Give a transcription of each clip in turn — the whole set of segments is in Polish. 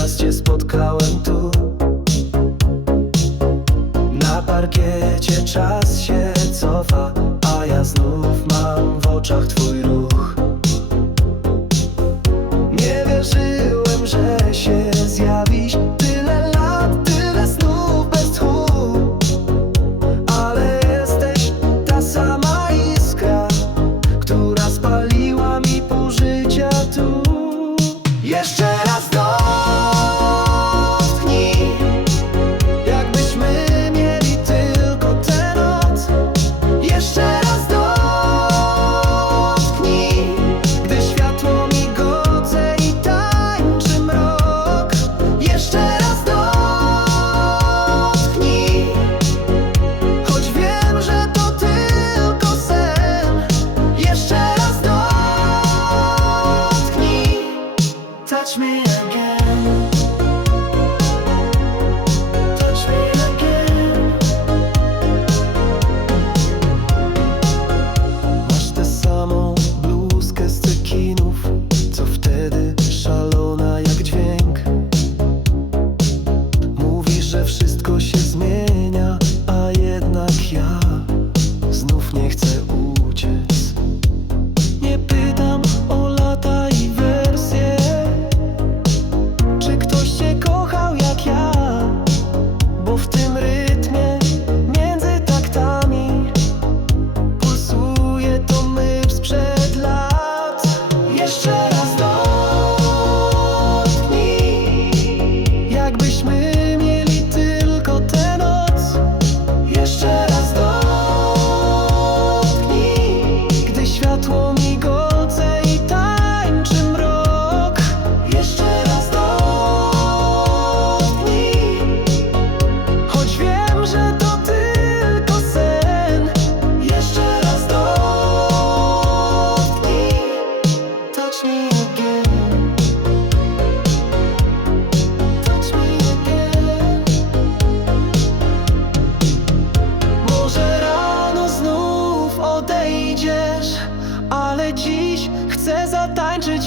Teraz cię spotkałem tu.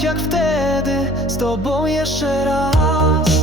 jak wtedy z tobą jeszcze raz.